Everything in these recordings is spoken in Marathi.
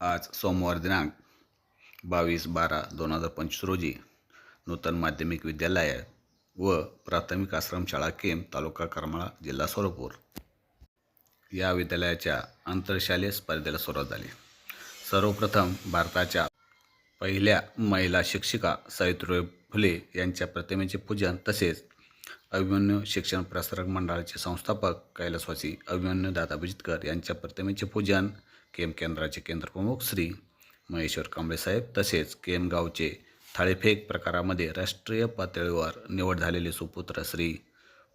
आज सोमवार दिनांक 22/12/2025 रोजी नूतन माध्यमिक विद्यालय व प्राथमिक आश्रमशाळा केम तालुका करमाळा जिल्हा सोलापूर या विद्यालयाच्या आंतरशालेय स्पर्धेला सुरुवात झाली। सर्वप्रथम भारताच्या पहिल्या महिला शिक्षिका सावित्रीबाई फुले यांच्या प्रतिमेचे पूजन तसेच अभिमन्यू शिक्षण प्रसारक मंडळाचे संस्थापक कैलासवासी अभिमन्यू दादा बिजतकर यांच्या प्रतिमेचे पूजन, केम केंद्राचे केंद्रप्रमुख श्री महेश्वर कांबळे साहेब तसेच केम गावचे थाळीफेक प्रकारामध्ये राष्ट्रीय पातळीवर निवड झालेले सुपुत्र श्री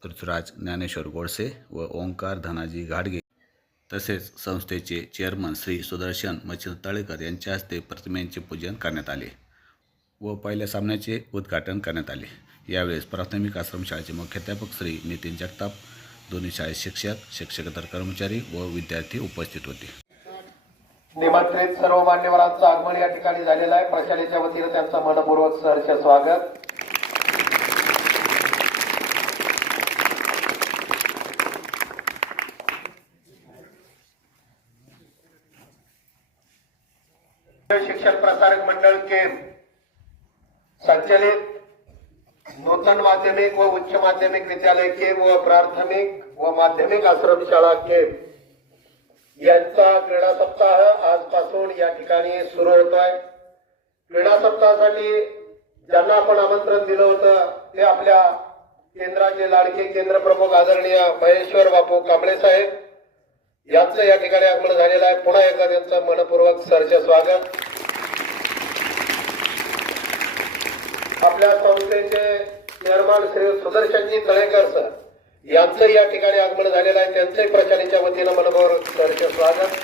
पृथ्वीराज ज्ञानेश्वर गोडसे व ओंकार धनाजी घाडगे तसेच संस्थेचे चेअरमन श्री सुदर्शन मच्छिंद्र तळेकर यांच्या हस्ते प्रतिमेचे पूजन करण्यात आले व पहिल्या सामन्याचे उद्घाटन करण्यात आले। यावेळेस प्राथमिक आश्रमशाळेचे मुख्याध्यापक श्री नितीन जगताप, दोन्ही शाळेत शिक्षक, शिक्षकेतर कर्मचारी व विद्यार्थी उपस्थित होते। निमंत्रित सर्व मान्यवरांचं आगमन या ठिकाणी झालेलं आहे। प्रशालेच्या वतीने त्यांचं मनपूर्वक सहर्ष स्वागत। शिक्षण प्रसारक मंडळ के संचालित नूतन माध्यमिक व उच्च माध्यमिक विद्यालय के व प्राथमिक व माध्यमिक आश्रमशाळा के यांचा क्रीडा सप्ताह आजपासून या ठिकाणी सुरू होतोय। क्रीडा सप्ताहासाठी ज्यांना आपण आमंत्रण दिलं होतं ते आपल्या केंद्राचे लाडके केंद्र प्रमुख आदरणीय महेश्वर बापू कांबळे साहेब यांचं या ठिकाणी आगमन झालेलं आहे। पुन्हा एकदा त्यांचं मनपूर्वक सहर्ष स्वागत। आपल्या संस्थेचे चेअरमन श्री सुदर्शनजी तळेकर सर यांचं या ठिकाणी आगमन झालेलं आहे। त्यांचंही प्रशालेच्या वतीनं मनपूर्वक सहर्ष स्वागत।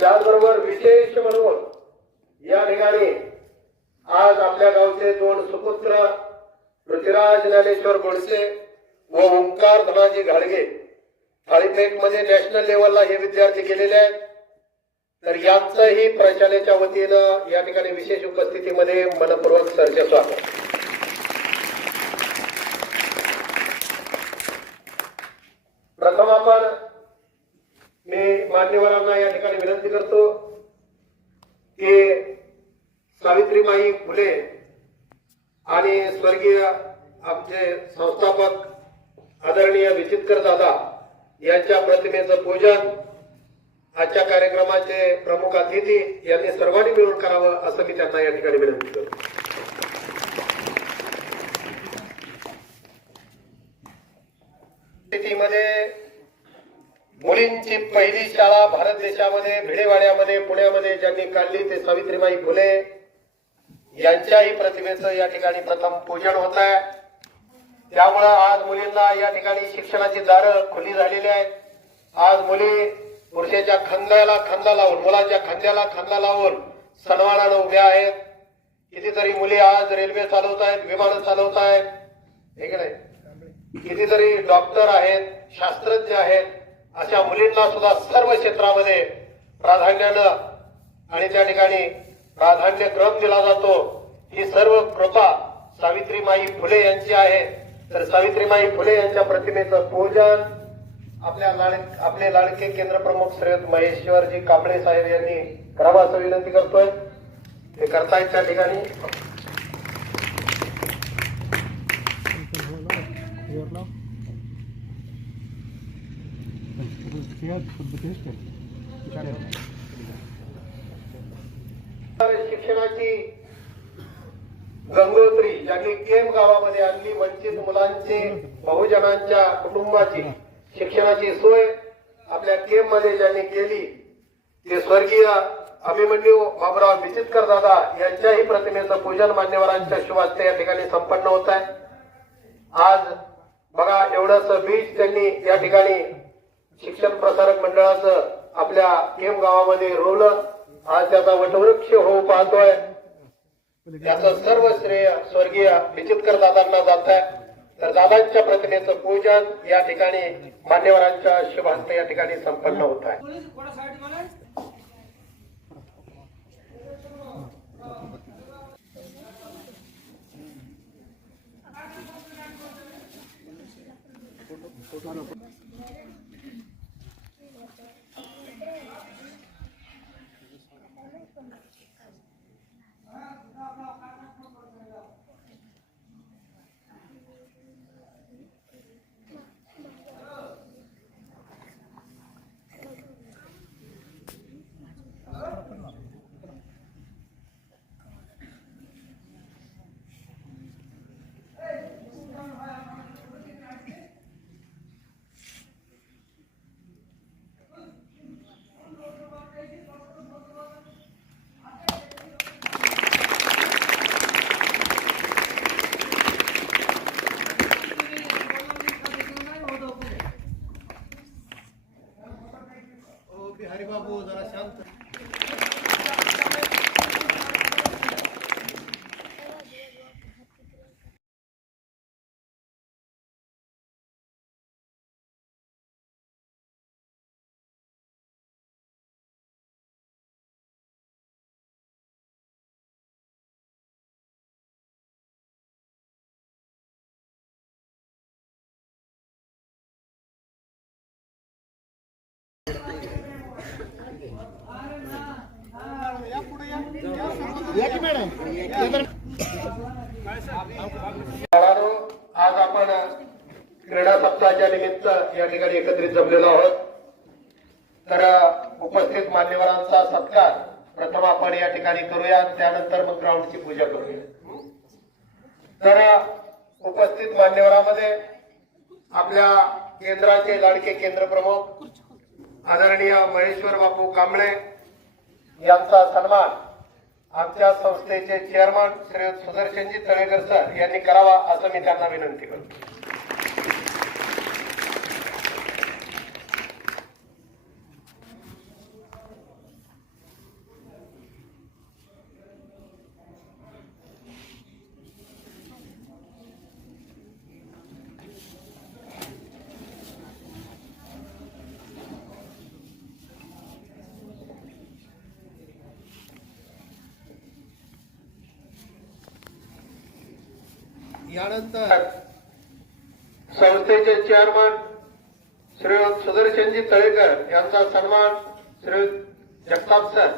त्याचबरोबर विशेष म्हणून या ठिकाणी आज आपल्या गावचे दोन सुपुत्र पृथ्वीराज ज्ञानेश्वर गोडसे व ओंकार धनाजी घाडगे थाळीफेक मध्ये नॅशनल लेवलला हे विद्यार्थी गेलेले आहेत, तर यांचंही प्रशालेच्या वतीनं या ठिकाणी विशेष उपस्थितीमध्ये मनपूर्वक सहर्ष स्वागत। प्रथम आपण मी मान्यवरांना या ठिकाणी विनंती करतो की सावित्रीबाई फुले आणि स्वर्गीय आमचे संस्थापक आदरणीय बिजतकर दादा यांच्या प्रतिमेचं पूजन आजच्या कार्यक्रमाचे प्रमुख अतिथी यांनी सर्वांनी मिळून करावं असं मी त्यांना या ठिकाणी विनंती करतो। स्थितीमध्ये मुलींची पहिली शाळा भारत देशामध्ये भिडेवाड्यामध्ये पुण्यामध्ये ज्यांनी काढली ते सावित्रीबाई फुले यांच्याही प्रतिमेचं या ठिकाणी प्रथम पूजन होत आहे। त्यामुळे आज मुलींना या ठिकाणी शिक्षणाची दारं खुली झालेली आहेत। आज मुली पुरुषाच्या खांद्याला खांदा लावून मुलांच्या खांद्याला खांदा लावून सन्मानाने उभ्या आहेत। कितीतरी मुली आज रेल्वे चालवत आहेत, विमानं चालवत आहेत, हे की नाही, कितीतरी डॉक्टर आहेत, शास्त्रज्ञ आहेत। अशा मुलींना सुद्धा सर्व क्षेत्रामध्ये प्राधान्यानं आणि त्या ठिकाणी प्राधान्यक्रम दिला जातो। ही सर्व कृपा सावित्रीबाई फुले यांची आहे। तर सावित्रीबाई फुले यांच्या प्रतिमेचं पूजन आपले लाडके केंद्र प्रमुख श्री महेश्वरजी कांबळे साहेब यांनी करावं असं विनंती करतोय। ते करतायत त्या ठिकाणी। शिक्षणाची गंगोत्री ज्यांनी केम गावामध्ये आणली, वंचित मुलांची बहुजनांच्या कुटुंबाची शिक्षणाची सोय आपल्या केम मध्ये ज्यांनी केली ते स्वर्गीय अभिमन्यू बाबूराव बिजतकर दादा यांच्याही प्रतिमेचं पूजन मान्यवरांच्या शुभ हस्ते या ठिकाणी संपन्न होत आहे। आज बघा एवढंच बीज त्यांनी या ठिकाणी शिक्षण प्रसारक मंडळाचं आपल्या केम गावामध्ये रोवलं। आज त्याचा वटवृक्ष होऊ पाहतोय। त्याचं सर्व श्रेय स्वर्गीय बिजतकर दादांना जात आहे। तर दादांच्या प्रतिमेचं पूजन या ठिकाणी मान्यवरांच्या शुभ हस्ते या ठिकाणी संपन्न होत आहे। गोपी हरिबाबू जरा शांत. आज आपण क्रीडा सप्ताहाच्या निमित्त या ठिकाणी एकत्रित जमलेलो आहोत. तर उपस्थित मान्यवरांचा सत्कार प्रथम आपण या ठिकाणी करूया, त्यानंतर मग ग्राउंडची पूजा करूया. तर उपस्थित मान्यवरांमध्ये आपल्या केंद्राचे लाडके केंद्र प्रमुख आदरणीय महेश्वर बापू कांबळे यांचा सन्मान आमच्या संस्थेचे चेअरमन श्री सुदर्शनजी तळेकर सर यांनी करावा असं मी त्यांना विनंती करतो. यानंतर संस्थेचे चेअरमन श्री सुदर्शनजी तळेकर यांचा सन्मान श्री जगताप सर,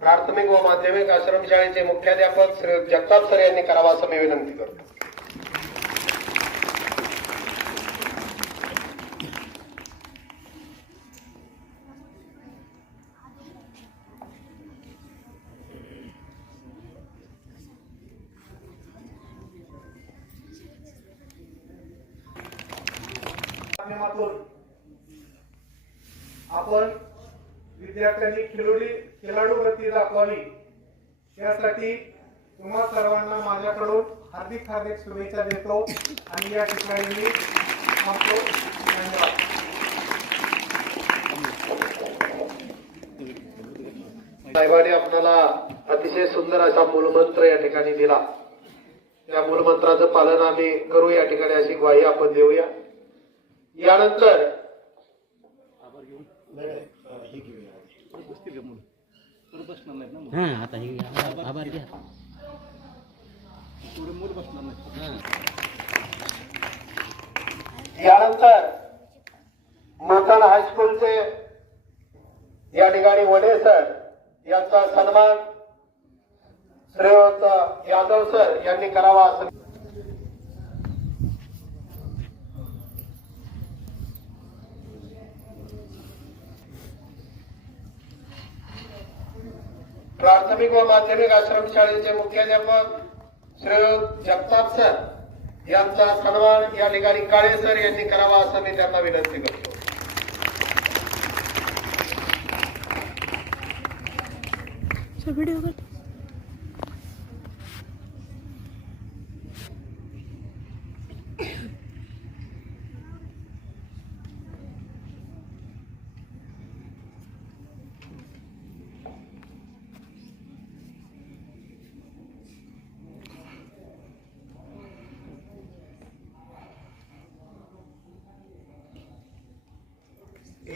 प्राथमिक व माध्यमिक आश्रमशाळेचे मुख्याध्यापक श्री जगताप सर यांनी करावा असं मी विनंती करतो. माध्यमातून आपण विद्यार्थ्यांनी खेळाडू वृत्ती दाखवावी यासाठी तुम्हा सर्वांना माझ्याकडून हार्दिक हार्दिक शुभेच्छा देतो आणि या ठिकाणी मी थांबतो. धन्यवाद. साहेबांनी आपल्याला अतिशय सुंदर असा मूलमंत्र या ठिकाणी दिला. त्या मूलमंत्राचं पालन आम्ही करू या ठिकाणी अशी ग्वाही आपण देऊया. यानंतर यानंतर नूतन हायस्कूलचे या ठिकाणी वडे सर यांचा सन्मान श्रीयुत यादव सर यांनी करावा असं प्राथमिक व माध्यमिक आश्रमशाळेचे मुख्याध्यापक श्रीयुत जगताप सर यांचा सन्मान या ठिकाणी काळे सर यांनी करावा असं मी त्यांना विनंती करतो.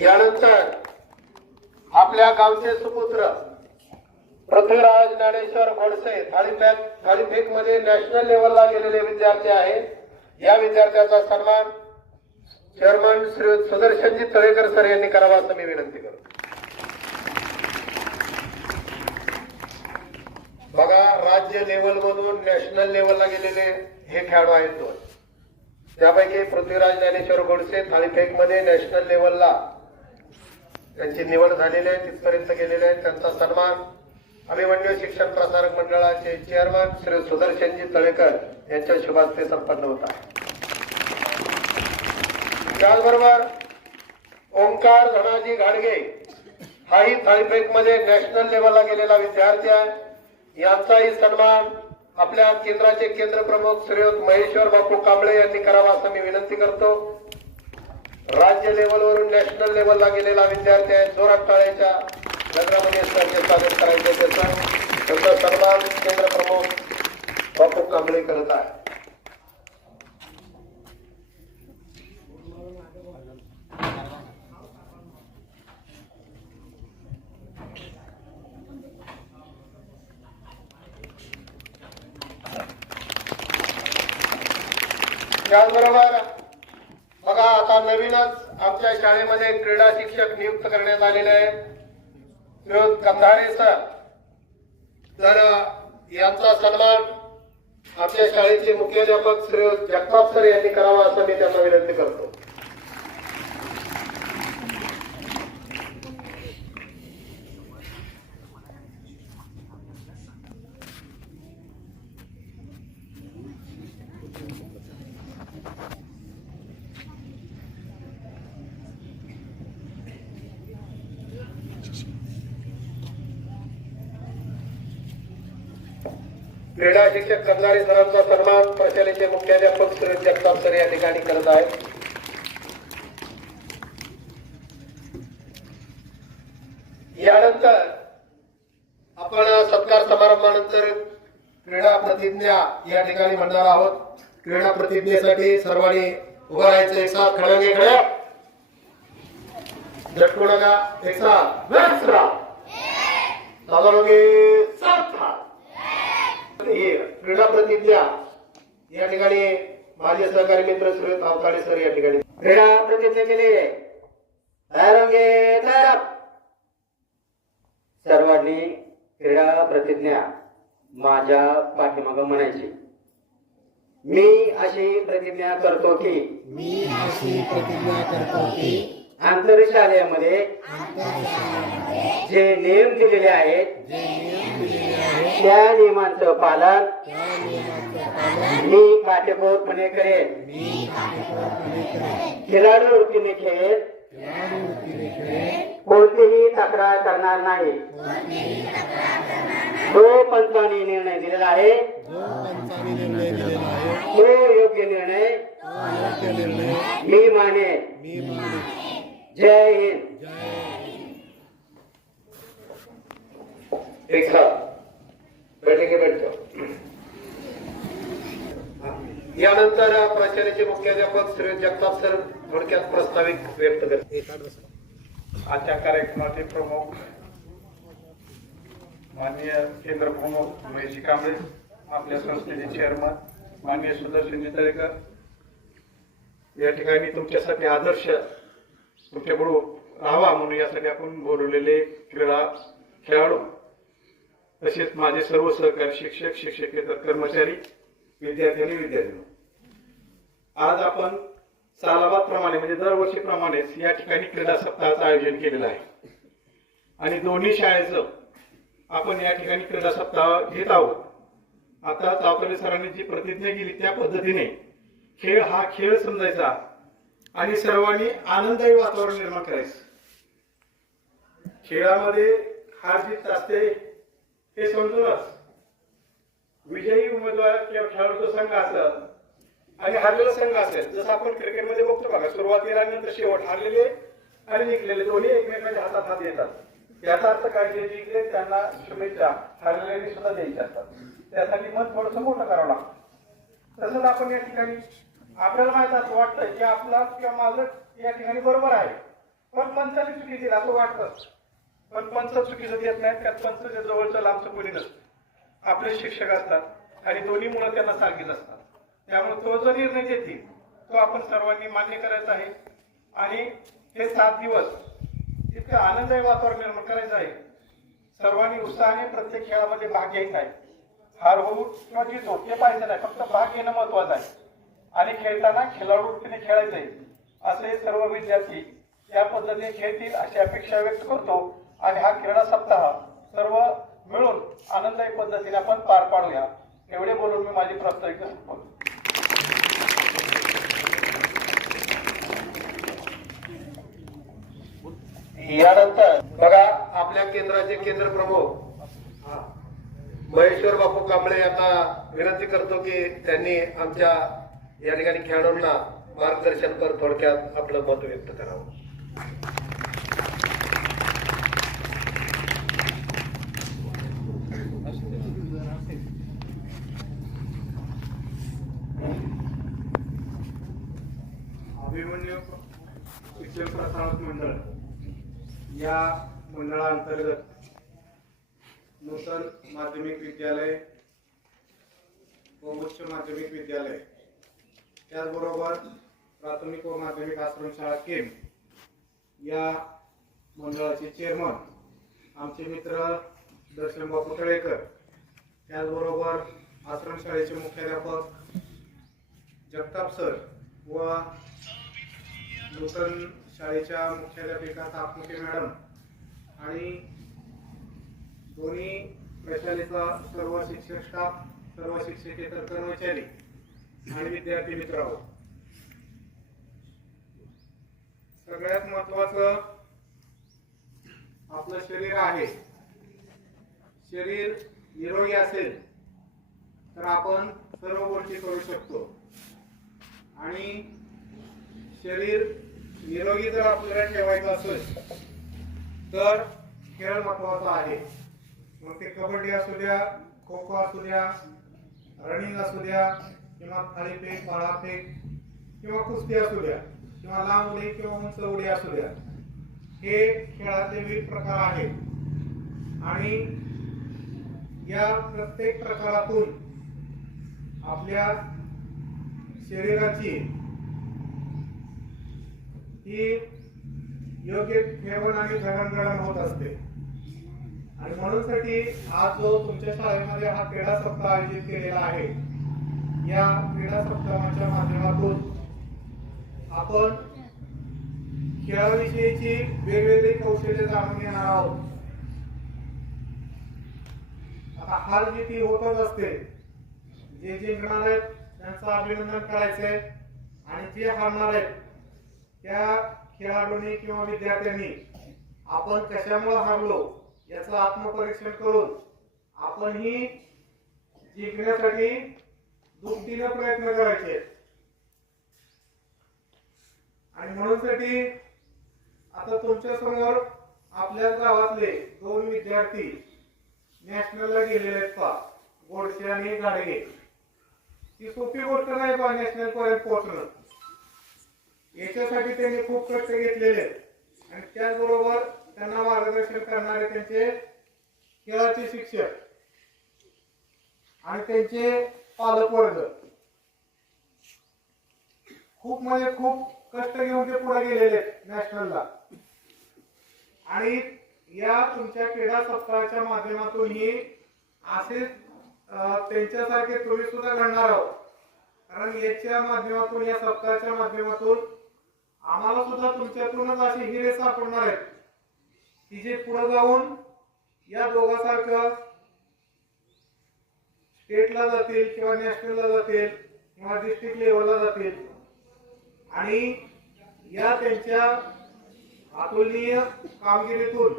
यानंतर आपल्या गावचे सुपुत्र पृथ्वीराज ज्ञानेश्वर गोडसे थाळीफेक मध्ये नॅशनल लेवलला गेलेले विद्यार्थी आहेत. या विद्यार्थ्याचा सन्मान चेअरमन श्री सुदर्शनजी तळेकर सर यांनी करावा असं मी विनंती करतो. बघा, राज्य लेवल मधून नॅशनल लेवलला गेलेले हे खेळाडू आहेत दोन. त्यापैकी पृथ्वीराज ज्ञानेश्वर गोडसे थाळीफेक मध्ये नॅशनल लेवलला त्यांची निवड झालेली आहे, तिथपर्यंत गेलेले आहे. त्यांचा सन्मान अभिमन्यू शिक्षण प्रसारक मंडळाचे चेअरमन श्री सुदर्शनजी तळेकर यांच्या शुभास्ते संपन्न होत आहे. त्याचबरोबर ओंकार धनाजी घाडगे हाही थाळीफेक मध्ये नॅशनल लेवलला गेलेला विद्यार्थी आहे. यांचाही सन्मान आपल्या केंद्राचे केंद्र प्रमुख श्रीयुत महेश्वर बापू कांबळे यांनी करावा असं मी विनंती करतो. राज्य लेवलवरून नॅशनल लेवलला गेलेला विद्यार्थी आहे. जोरात टाळ्याच्या गजरामध्ये त्यांचे स्वागत करायचे. त्यांचा सन्मान केंद्र प्रमुख बापू कांबळे करत आहे. त्याचबरोबर बघा आता नवीनच आमच्या शाळेमध्ये क्रीडा शिक्षक नियुक्त करण्यात आलेले आहेत. विनोद कंधारे सर. तर यांचा सन्मान आमच्या शाळेचे मुख्याध्यापक श्री जगताप सर यांनी करावा असं मी त्यांना विनंती करतो. क्रीडा शिक्षक कंधारे सरांचा सन्मान प्रशालेचे मुख्याध्यापक श्री जगताप सर या ठिकाणी करत आहेत. यानंतर आपण सत्कार समारंभानंतर क्रीडा प्रतिज्ञा या ठिकाणी म्हणणार आहोत. क्रीडा प्रतिज्ञेसाठी सर्वांनी उभं राहायचं. एक साथ खड्याने खड्या झटकू नका. एक साथ क्रीडा प्रतिज्ञा या ठिकाणी माझे सहकारी मित्र श्री अवताडे सर या ठिकाणी क्रीडा प्रतिज्ञा केली. सर्वांनी क्रीडा प्रतिज्ञा माझ्या पाठीमागं म्हणायची. मी अशी प्रतिज्ञा करतो की आंतरशालेयमध्ये जे नियम दिलेले आहेत त्या नियमांचं पालन मी काटेकोरपणे करेन. खेळाडू वृत्तीने खेळ कोणतीही तक्रार करणार नाही. जो पंचांनी निर्णय दिलेला आहे तो योग्य निर्णय मी मानेन. जय हिंद. एक साथ बैठके बैठतो. यानंतर प्राचार्याचे मुख्याध्यापक श्री जगताप सर थोडक्यात प्रस्ताविक व्यक्त करतात. आजच्या कार्यक्रमाचे प्रमुख माननीय केंद्र प्रमुख महेश कांबळे, आपल्या संस्थेचे चेअरमन माननीय सुदर्शन नितळेकर, या ठिकाणी तुमच्यासाठी आदर्श तुमच्याकडून राहावा म्हणून यासाठी आपण बोलवलेले क्रीडा खेळाडू तसेच माझे सर्व सहकारी शिक्षक शिक्षकेतर कर्मचारी विद्यार्थी विद्यार्थी, आज आपण सालाबाद प्रमाणे म्हणजे दरवर्षीप्रमाणेच या ठिकाणी क्रीडा सप्ताहाचं आयोजन केलेलं आहे आणि दोन्ही शाळेचं आपण या ठिकाणी क्रीडा सप्ताह घेत आहोत. आता चावतळे सरांनी जी प्रतिज्ञा केली त्या पद्धतीने खेळ हा खेळ समजायचा आणि सर्वांनी आनंददायी वातावरण निर्माण करायचं. खेळामध्ये हार जीत असते हे समजूनच विजयी उमेदवार किंवा खेळाडूचा संघ असेल आणि हारलेला संघ असेल, जसं आपण क्रिकेटमध्ये बघतो बघा, सुरुवातीला आणि नंतर शेवट हारलेले आणि जिंकलेले दोन्ही एकमेकांच्या हातात हात येतात. याचा अर्थ काय, जे जिंकले त्यांना शुभेच्छा हारलेल्यांनी सुद्धा द्यायच्या असतात. त्यासाठी मत थोडंसं मोठं करावं लागतं. तसंच आपण या ठिकाणी आपल्याला माहित असं वाटतं की आपला किंवा माझं या ठिकाणी बरोबर आहे, पण पंचाने चुकी दिली असं वाटतं. पण पंच चुकीचं देत नाहीत, कारण पंचच्या जवळचं लांबचं कोणी नसतं. आपले शिक्षक असतात आणि दोन्ही मुलं त्यांना सारखीच असतात. त्यामुळे तो जो निर्णय देतील तो आपण सर्वांनी मान्य करायचा आहे आणि हे 7 दिवस इतकं आनंददायी वातावरण निर्माण करायचं आहे. सर्वांनी उत्साहाने प्रत्येक खेळामध्ये भाग घ्यायचा आहे. हार होऊ किंवा जीत हो ते पाहिजे नाही, फक्त भाग घेणं महत्वाचं आहे आणि खेळताना खेळाडू वृत्तीने खेळायचं आहे. असे सर्व विद्यार्थी या पद्धतीने खेळतील अशी अपेक्षा व्यक्त करतो आणि हा क्रीडा सप्ताह सर्व मिळून आनंददायी पद्धतीने आपण पार पाडूया. एवढे बोलून मी माझी प्रास्ताविक संपवतो. यानंतर बघा आपल्या केंद्राचे केंद्र प्रमुख महेश्वर बापू कांबळे यांना विनंती करतो की त्यांनी आमच्या या ठिकाणी खेळाडूंना मार्गदर्शनपर थोडक्यात आपलं मत व्यक्त करावं. अभिमन्यू शिक्षण प्रसारक मंडळ या मंडळाअंतर्गत नूतन माध्यमिक विद्यालय व उच्च माध्यमिक विद्यालय त्याचबरोबर प्राथमिक व माध्यमिक आश्रमशाळा केम या मंडळाचे चेअरमन आमचे मित्र दर्शन बापू तळेकर, त्याचबरोबर आश्रमशाळेचे मुख्याध्यापक जगताप सर व नूतन शाळेच्या मुख्याध्यापिका तापमुखे मॅडम आणि दोन्ही प्रशालेचा सर्व शिक्षक स्टाफ, सर्व शिक्षकेतर कर्मचारी आणि विद्यार्थी मित्रांनो, सगळ्यात महत्वाचं आपलं शरीर आहे. शरीर निरोगी असेल तर आपण सर्व गोष्टी करू शकतो आणि शरीर निरोगी जर आपल्याला ठेवायचं असेल तर खेळ महत्वाचा आहे. मग ते कबड्डी असू द्या, खो खो असू द्या, रनिंग असू द्या, किंवा थाळीफेक, भालाफेक किंवा कुस्ती असू द्या, किंवा लांब उडी किंवा उंच उडी असू द्या, हे खेळातले विविध प्रकार आहेत आणि या प्रत्येक प्रकारातून आपल्या शरीराची ही योग्य ठेवण आणि जडणघडण होत असते. आणि म्हणूनसाठी आज जो तुमच्या शाळेमध्ये हा क्रीडा सप्ताह आयोजित केलेला आहे, या क्रीडा सप्ताहाच्या माध्यमातून आपण खेळाविषयीची वेगवेगळी कौशल्य जाणून घेणार आहोत. आता हार जीत ही होतच असते. जे जिंकणार आहेत त्यांचं अभिनंदन करायचंय आणि जे हारणार आहेत त्या खेळाडूंनी किंवा विद्यार्थ्यांनी आपण कशामुळे हारलो याचं आत्मपरीक्षण करून आपणही जिंकण्यासाठी दुपटीने प्रयत्न करायचे. आणि म्हणूनसाठी आता तुमच्या समोर आपल्या गावातले 2 विद्यार्थी नॅशनलला गेलेले आहेत पा, गोडसे आणि गाडगे. ही सोपी गोष्ट नाही पा नॅशनल पर्यंत पोहोचणं. याच्यासाठी त्यांनी खूप कष्ट घेतलेले आहेत आणि त्याचबरोबर त्यांना मार्गदर्शन करणारे त्यांचे खेळाचे शिक्षक आणि त्यांचे पालक वर्ग खूप म्हणजे खूप कष्ट घेऊन ते पुढे गेलेले आहेत नॅशनलला. आणि या तुमच्या क्रीडा सप्ताहाच्या माध्यमातून ही असेच त्यांच्यासारखे तुम्ही सुद्धा घडणार आहोत. कारण याच्या माध्यमातून, या सप्ताहाच्या माध्यमातून आम्हाला सुद्धा तुमच्यातूनच अशी हिरे सापडणार आहेत की जे पुढे जाऊन या दोघांसारखं स्टेटला जातील किंवा नॅशनलला जातील किंवा डिस्ट्रिक्ट लेवलला जातील आणि या त्यांच्या अतुलनीय कामगिरीतून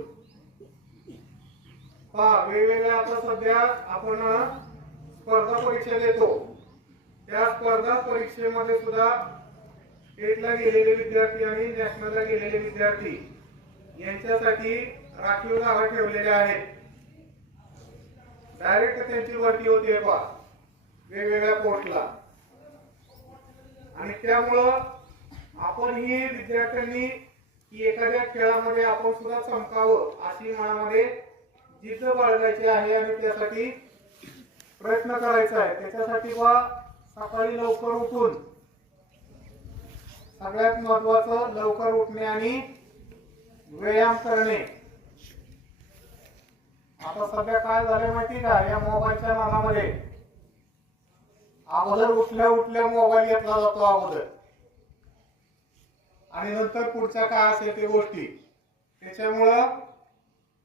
वेगवेगळ्या आता सध्या आपण स्पर्धा परीक्षा देतो. त्या स्पर्धा परीक्षेमध्ये सुद्धा स्टेटला गेलेले विद्यार्थी आणि नॅशनलला गेलेले विद्यार्थी यांच्यासाठी राखीव जागा ठेवलेल्या आहेत. डायरेक्ट त्यांची भरती होते बा वेगवेगळ्या पोस्टला. आणि त्यामुळं आपण ही विद्यार्थ्यांनी की एखाद्या खेळामध्ये आपण सुद्धा चमकावं अशी मनामध्ये जिद्द बाळगायची आहे आणि त्यासाठी प्रयत्न करायचा आहे. त्याच्यासाठी बा सकाळी लवकर उठून, सगळ्यात महत्वाचं लवकर उठणे आणि व्यायाम करणे. आता सध्या काय झाले माहिती का, या मोबाईलच्या नादामध्ये अगोदर उठल्या उठल्या मोबाईल घेतला जातो अगोदर आणि नंतर पुढच्या काय असेल ते गोष्टी. त्याच्यामुळं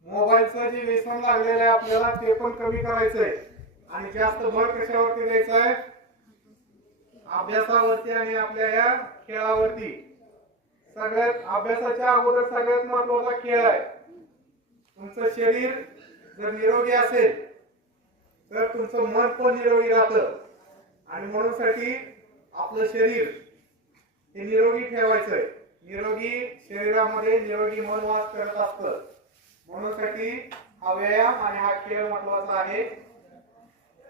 मोबाईलचं जे व्यसन लागलेलं आहे आपल्याला ते पण कमी करायचंय आणि जास्त भर कशावरती द्यायचं आहे, अभ्यासावरती आणि आपल्या या खेळावरती. सगळ्यात अभ्यासाच्या अगोदर सगळ्यात महत्वाचा खेळ आहे. तुमचं शरीर जर निरोगी असेल तर तुमचं मन पण निरोगी राहतं आणि म्हणूनसाठी आपलं शरीर हे निरोगी ठेवायचंय. निरोगी शरीरामध्ये निरोगी मन वास करत असतं. म्हणून साठी हा व्यायाम आणि हा खेळ महत्वाचा आहे.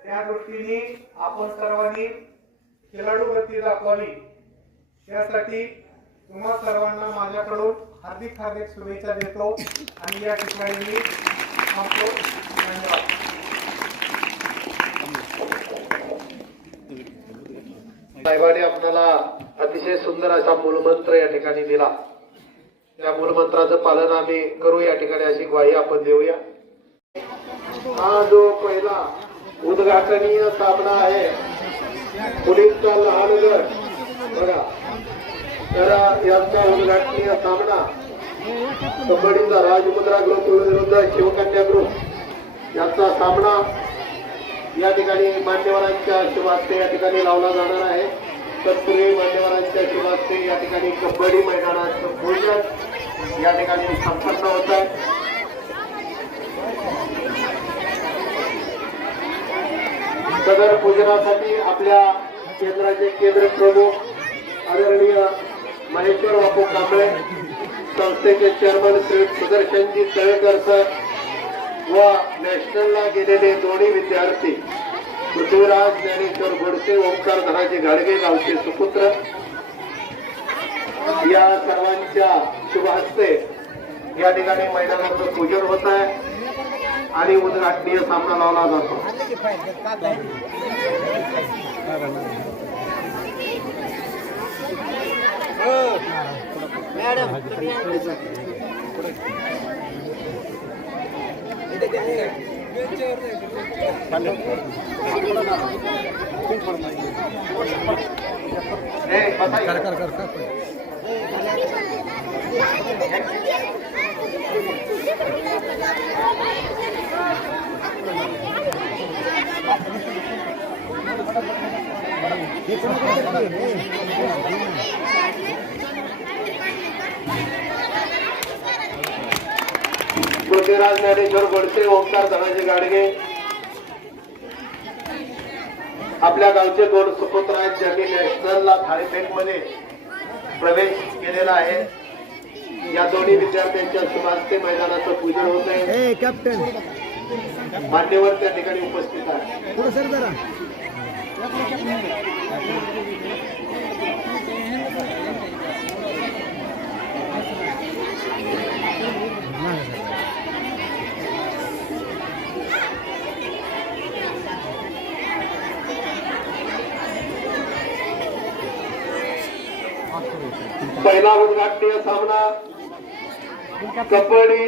त्या दृष्टीने आपण सर्वांनी खेळाडू वृत्ती दाखवावी. त्यासाठी तुम्हा सर्वांना माझ्याकडून हार्दिक हार्दिक शुभेच्छा देतो आणि या ठिकाणी मी थांबतो. धन्यवाद. साहेबांनी आपल्याला अतिशय सुंदर असा मूलमंत्र या ठिकाणी दिला. त्या मूलमंत्राचं पालन आम्ही करू या ठिकाणी अशी ग्वाही आपण देऊया. हा जो पहिला उद्घाटनीय सामना आहे मुलींचा लहान गट बघा, तर यांचा उद्घाटनीय सामना कबड्डीचा राजमुद्रा ग्रुप विरुद्ध शिवकन्या ग्रुप यांचा सामना या ठिकाणी मान्यवरांच्या शुभास्ते या ठिकाणी लावला जाणार आहे. तत्पूर्वी मान्यवरांच्या शुभास्ते या ठिकाणी कबड्डी मैदानाचं पूजन या ठिकाणी संपन्न होत आहे. सदर पूजनासाठी आपल्या केंद्राचे केंद्र प्रमुख आदरणीय महेश्वर बापू कांबळे, संस्थेचे चेअरमन श्री सुदर्शनजी तळेकर सर व नॅशनलला गेलेले दोन्ही विद्यार्थी पृथ्वीराज ज्ञानेश्वर गोडसे, ओंकार धनाजी घाडगे गावचे सुपुत्र या सर्वांच्या शुभ हस्ते या ठिकाणी मैदानाचं पूजन होत आहे आणि उद्घाटनीय सामना लावला जातो. पृथ्वीराज ज्ञानेश्वर गोडसे, ओंकार धनाजी घाडगे आपल्या गावचे दोन सुपुत्र आहेत ज्यांनी नॅशनलला थाळीफेक मध्ये प्रवेश केलेला आहे. या दोन्ही विद्यार्थ्यांच्या शुभास्ते मैदानाचं पूजन होत आहे. कॅप्टन मान्यवर त्या ठिकाणी उपस्थित आहे. पहिला उद्घाटनीय सामना कबड्डी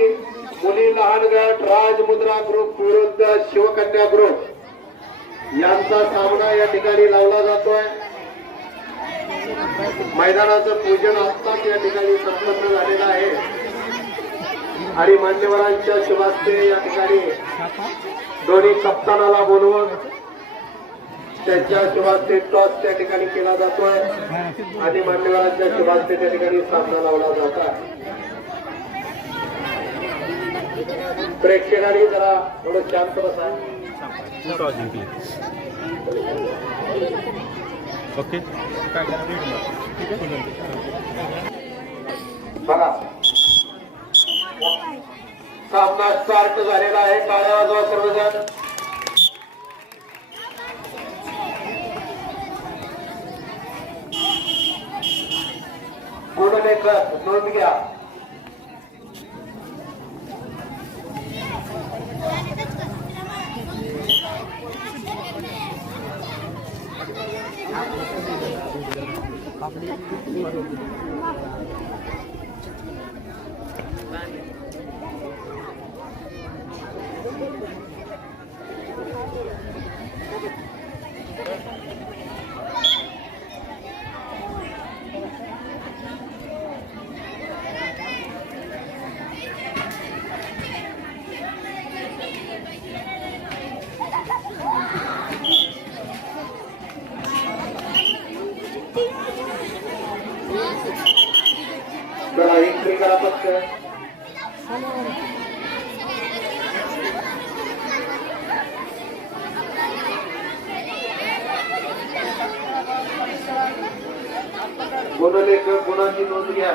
मुली लहान गट राजमुद्रा ग्रुप विरुद्ध शिवकन्या ग्रुप यांचा सामना या ठिकाणी लावला जातोय. मैदानाचं पूजन आत्ताच या ठिकाणी संपन्न झालेलं आहे आणि मान्यवरांच्या शुभास्ते या ठिकाणी दोन्ही कप्तानाला बोलवून त्यांच्या शुभास्ते टॉस त्या ठिकाणी केला जातोय आणि मान्यवरांच्या शुभास्ते त्या ठिकाणी सामना लावला जात आहे. प्रेक्षकांनी जरा थोडं शांत बसा. बघा सामना स्टार्ट झालेला आहे. टाळ्या वाजवा सर्वजण. गुणलेखक नोंद घ्या. गुणलेखक गुणाची नोंद घ्या.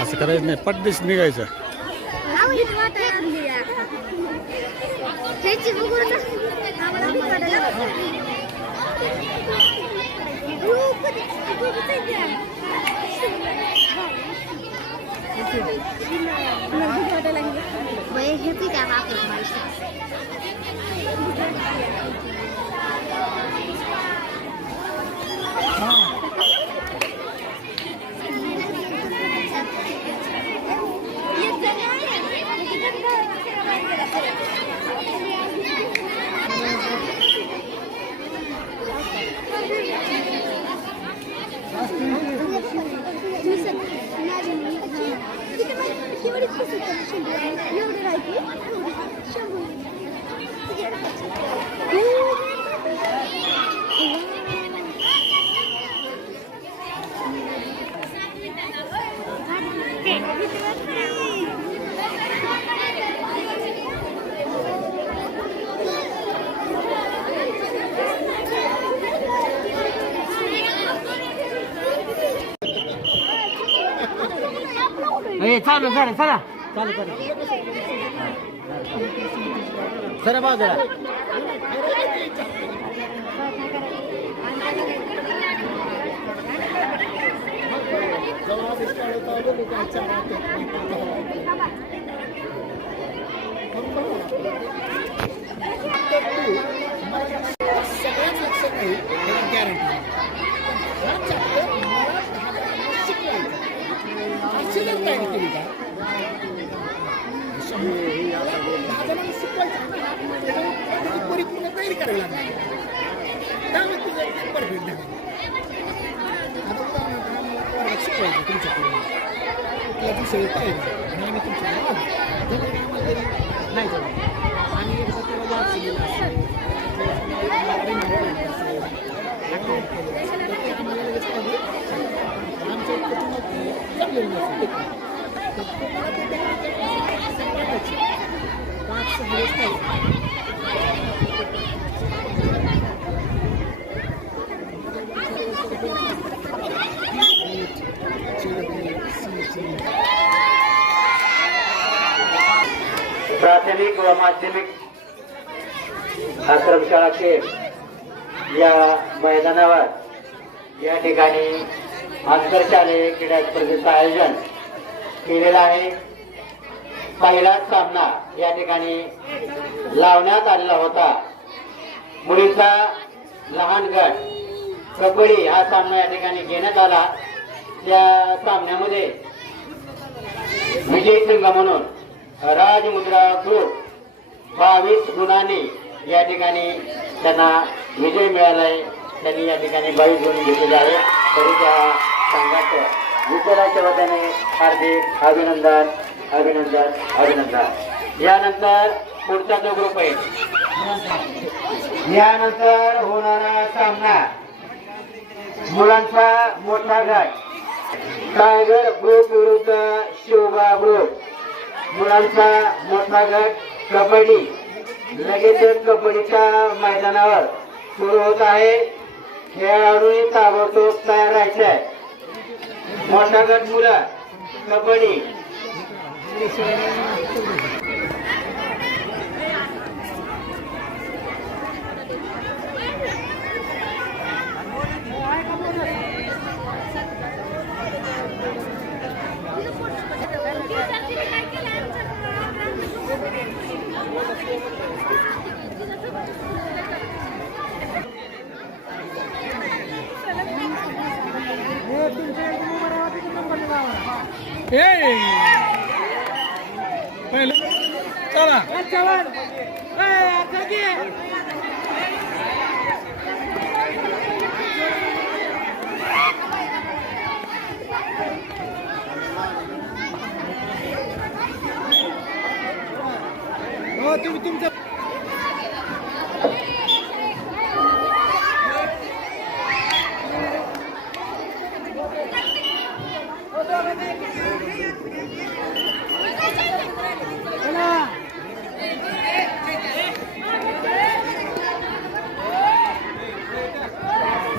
असं करायचं नाही, पटदिश निघायचं. चालू सर चला चालू करा सर बाजूला प्राथमिक व माध्यमिक आश्रमशाळा खेळ या मैदानावर या ठिकाणी आंतरशालेय क्रीडा स्पर्धेचं आयोजन केलेलं आहे. पहिलाच सामना या ठिकाणी लावण्यात आलेला होता. मुलीचा लहान गट कबड्डी हा सामना या ठिकाणी घेण्यात आला. त्या सामन्यामध्ये विजयी संघ म्हणून राजमुद्रा ग्रुप 22 गुणांनी या ठिकाणी त्यांना विजय मिळालाय. त्यांनी या ठिकाणी 22 गुण घेतलेले आहे. तरी त्या संघाचं विठ्ठलाच्या वतीने हार्दिक अभिनंदन अभिनंदन अभिनंदन. यानंतर पुढचा जो ग्रुप आहे, यानंतर होणारा सामना मुलांचा मोठा गट टायगर ग्रुप विरुद्ध शिवबा ग्रुप. मुलांचा मोठा गट कबड्डी लगेचच कबड्डीच्या मैदानावर सुरू होत आहे. खेळाडूंनी ताबडतोब तयार राहायचे आहे. मोठा गट मुलं कबड्डी. पहिलं चला हो तुम्ही तुमचं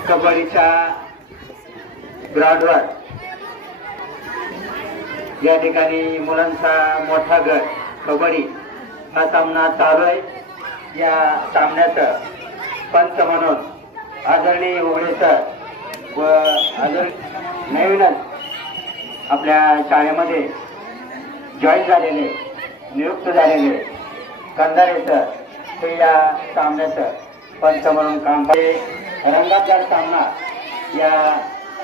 कबड्डीच्या ग्राउंडवर या ठिकाणी मुलांचा मोठा गट कबड्डी हा सामना चालू आहे. या सामन्याचं पंच म्हणून आदरणीय उघडे सर व नवीनच आपल्या शाळेमध्ये जॉईन झालेले नियुक्त झालेले कंदारे सर हे या सामन्याचं पंच म्हणून काम करते. रंगादार सामना या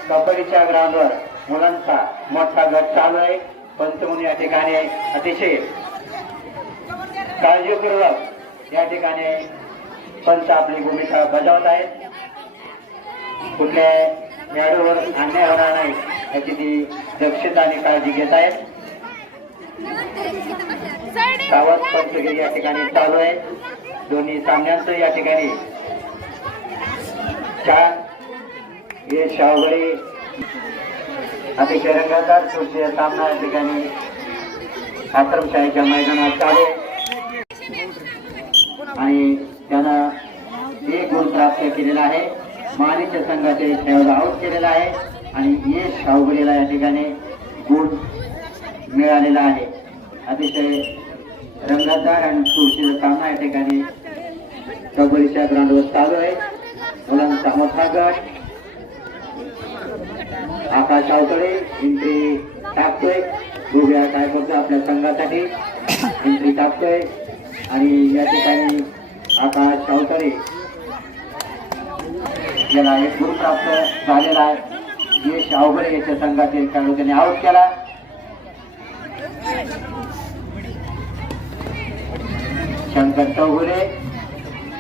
कबड्डीच्या ग्राउंडवर मुलांचा मोठा गट चालू आहे. पंच म्हणून या ठिकाणी अतिशय काळजीपूर्वक या ठिकाणी पंच आपली भूमिका बजावत आहेत. कुठल्या खेळाडूवर अन्याय होणार नाही याची ती दक्षता आणि काळजी घेत आहेत. सावध पंचगिरी या ठिकाणी चालू आहे. दोन्ही सामन्यांचं या ठिकाणी छान यश अवघडे अतिशय रंगतदार सुरक्षित सामना या ठिकाणी आश्रमशाळेच्या मैदानात चालू आहे आणि त्यानं 1 गुण प्राप्त केलेला आहे. मानिच्या संघाचे खेळाडू आऊट केलेला आहे आणि यश अवघडेला या ठिकाणी गुण मिळालेला आहे. अतिशय रंगतदार आणि सुरक्षित सामना या ठिकाणी कबड्डीच्या ग्राउंडवर चालू आहे. मुलांचा मोठा गट आकाश अवतडे एंट्री टाकतोय. बघूया काय करतो आपल्या संघासाठी. एंट्री टाकतोय आणि या ठिकाणी आकाश अवतडे याला 1 गुण प्राप्त झालेला आहे. यश अवघडे याच्या संघातील खेळाडू त्यांनी आऊट केला. शंकर चौगुले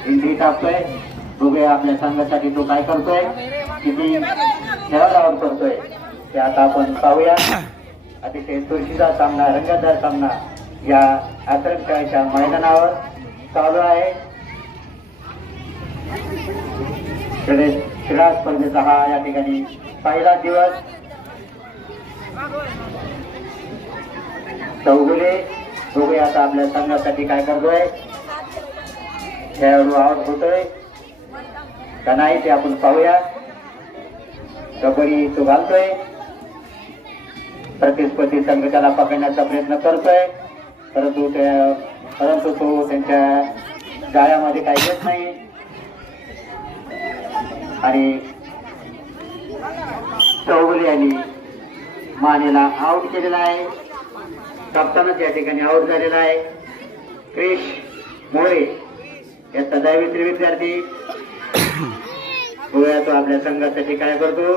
एंट्री टाकतोय. बघूया आपल्या संघासाठी तो काय करतोय, किती खेळाडू आऊट करतोय ते आता आपण पाहूया. अतिशय चुरशीचा सामना रंगतदार सामना या आश्रमशाळेच्या मैदानावर चालू आहे. क्रीडा स्पर्धेचा हा या ठिकाणी पहिला दिवस. चौगुले बघूया आता आपल्या संघासाठी काय करतोय. खेळाडू आऊट होतोय का नाही ते आपण पाहूया. कबड्डी तो घालतोय. प्रतिस्पर्धी संघ त्याला पकडण्याचा प्रयत्न करतोय परंतु तो त्यांच्या जाळ्यामध्ये काही येत नाही आणि चौगुले यांनी मानेला आऊट केलेला आहे. कप्तानच या ठिकाणी आऊट झालेला आहे. क्रिश मोरे याचा 10वी विद्यार्थी बघूया तो आपल्या संघासाठी काय करतो.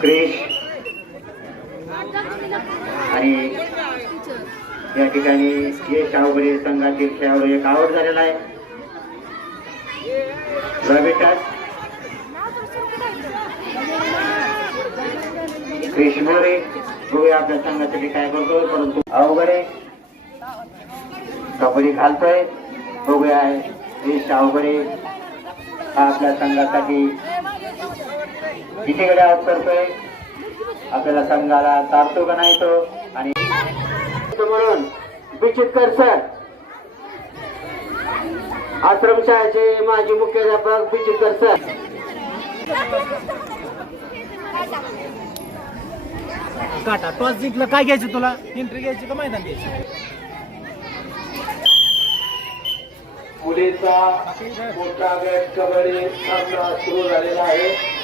क्रिश आणि या ठिकाणी यश आवघडे संघातील खेळाडू एक आउट झालेला आहे. रवी टच क्रिश मोरे बघूया आपल्या संघासाठी काय करतो, परंतु अवघडे कबड्डी घालतोय. बघूया यश अवघडे हा आपल्या संघासाठी कितीकडे आउट करतोय, आपल्याला संघाला तारतो का नाही तो. आणि म्हणून बिचितकर सर, आश्रमशाळेचे माजी मुख्याध्यापक बिचितकर सर. काटा टॉस जिंकलं काय घ्यायचं तुला, एंट्री घ्यायची का मैदान घ्यायचं? मुलीचा मोठा गट कबड्डी सामना सुरू झालेला आहे.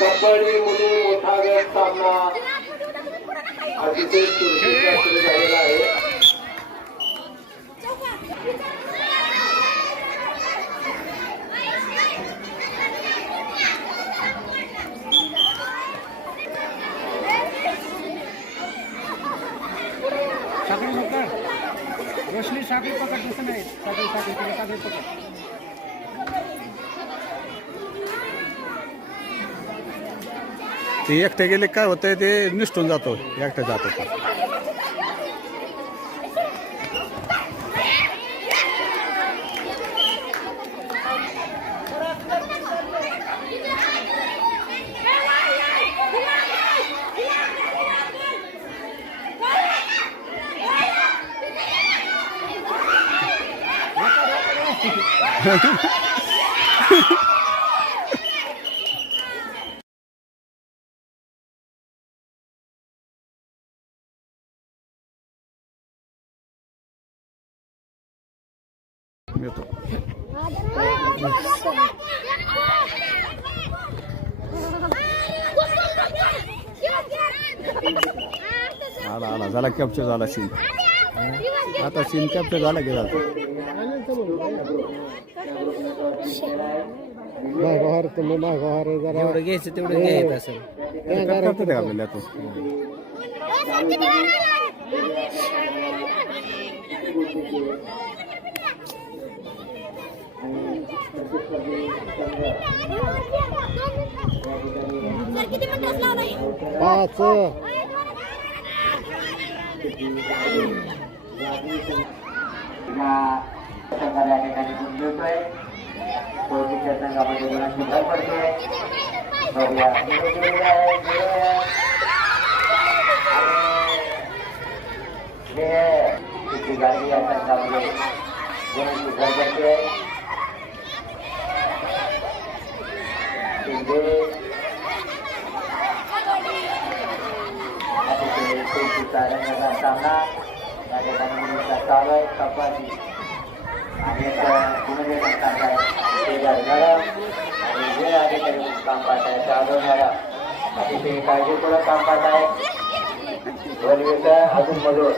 कबड्डी मुली मोठा गट सामना अतिशय चुरशीचा सुरू झालेला आहे. साखळी पकड, रोशनी साखळी पकड, तसं नाही साखळी साखळी तिला साखळी पकड. ते एकटे गेले काय होतंय, ते निष्ठून जातो, एकटे जातो. येतो. आला आला झाला, कॅप्चर झाला सीन. आता सीन कॅप्चर झाला की झालं. माघार तुम्ही माघार जरा एवढं घ्यायचं तेवढं घ्यायचं असेल आपल्याला यातून. पाच संघाला या ठिकाणी गुण मिळतोय. पोलिसच्या संघामध्ये गुणांची भर पडते. बघूया तिची गाडी या संघामध्ये गुणांची भर पडते. सामना या ठिकाणी मुलीचा चालू आहे. कबड्डी आणि आणि जे अधिकारी काम पाहत आहे चालवणारा अतिशय काळजीपूर्वक काम पाहत आहे. अजून मधून